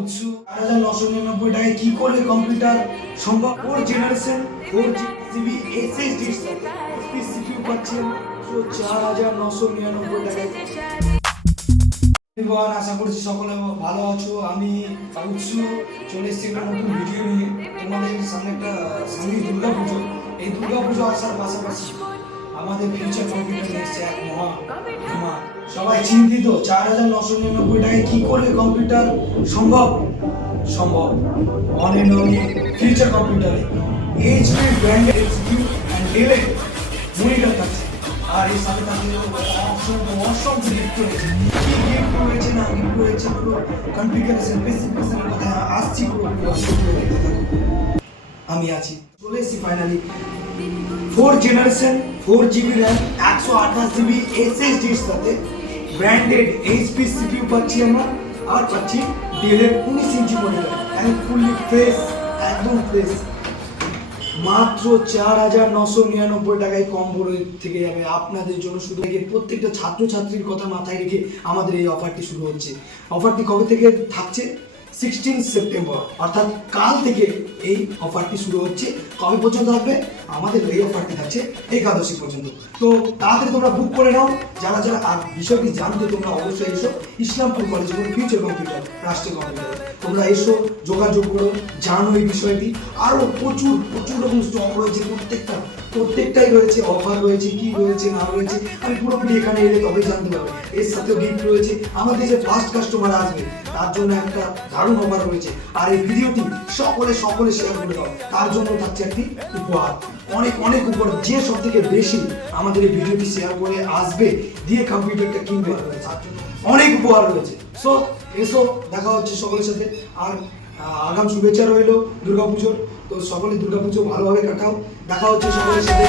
উৎসু 4999 টাকায় কি করে কম্পিউটার সম্ভব? 4 জেনারেশন 4GB SSD সিপিইউ পাচ্ছেন 4999 টাকায়। আশা করছি সকলে ভালো আছো। আমি উৎসু চলে এসেছি একটা নতুন ভিডিও নিয়ে তোমাদের সামনে। সামনে দুর্গাপুজো, এই দুর্গাপুজো আসার পাশাপাশি আমাদের ফিউচার কম্পিউটার এসেছে এক মহা। সবাই চিন্তিত 4999 টাকায় কি করে কম্পিউটার সম্ভব? অন এন্ড অনলি ফিউচার কম্পিউটারে এইচপি ব্র্যান্ডেড সিপিইউ এন্ড ডেলের মনিটর থাকছে। আর এর সাথে অসংখ্য গিফট রয়েছে। কি গিফট রয়েছে না গিফট রয়েছে পুরো কনফিগারেশন স্পেসিফিকেশনের কথা আসছি পুরো দেখতে থাকো। আমি আছি, চলে এসেছি finally 4 generation 4GB RAM 128GB SSDর সাথে ব্র্যান্ডেড এইচপি সিপিইউ পাচ্ছি আমরা। আর পাচ্ছি ডেলের 19 inch monitor and fully fresh, একদম ফ্রেশ। মাত্র 4999 টাকায় কম্বো থেকে যাবে আপনাদের জন্য। শুধু প্রত্যেকটা ছাত্রছাত্রীর কথা মাথায় রেখে আমাদের এই অফারটি শুরু হচ্ছে। অফারটি কবে থেকে থাকছে? 16 সেপ্টেম্বর, অর্থাৎ কাল থেকে এই অফারটি শুরু হচ্ছে। কবে পর্যন্ত থাকবে? আমাদের এই অফারটি থাকছে একাদশী পর্যন্ত। তো তাড়াতাড়ি তোমরা বুক করে নাও। যারা যারা আর বিষয়টি জানতে তোমরা অবশ্যই এসো ইসলামপুর কলেজ এবং ফিউচার কম্পিউটার, রাষ্ট্রীয় কম্পিউটার। তোমরা এসো, যোগাযোগ করো, জানো এই বিষয়টি। আরও প্রচুর রকম স্টক রয়েছে, প্রত্যেকটাই রয়েছে, অফার রয়েছে, কি রয়েছে না রয়েছে আমি পুরোপুরি এখানে এলে তবেই জানতে পারবে। এর সাথেও গিফট রয়েছে। আমাদের যে ফার্স্ট কাস্টমার আসবে তার জন্য একটা দারুণ অফার রয়েছে। আর এই ভিডিওটি সকলে শেয়ার করে দাও, তার জন্য থাকছে একটি উপহার। অনেক উপহার। যে সব থেকে বেশি আমাদের এই ভিডিওটি শেয়ার করে আসবে দিয়ে কম্পিউটারটা কিনবে, তার জন্য অনেক উপহার রয়েছে। সো এসো, দেখা হচ্ছে সকলের সাথে। আর আগাম শুভেচ্ছা রইল দুর্গাপুজোর। তো সকলে দুর্গাপুজো ভালোভাবে কাটাও। দেখা হচ্ছে সকলের সাথে।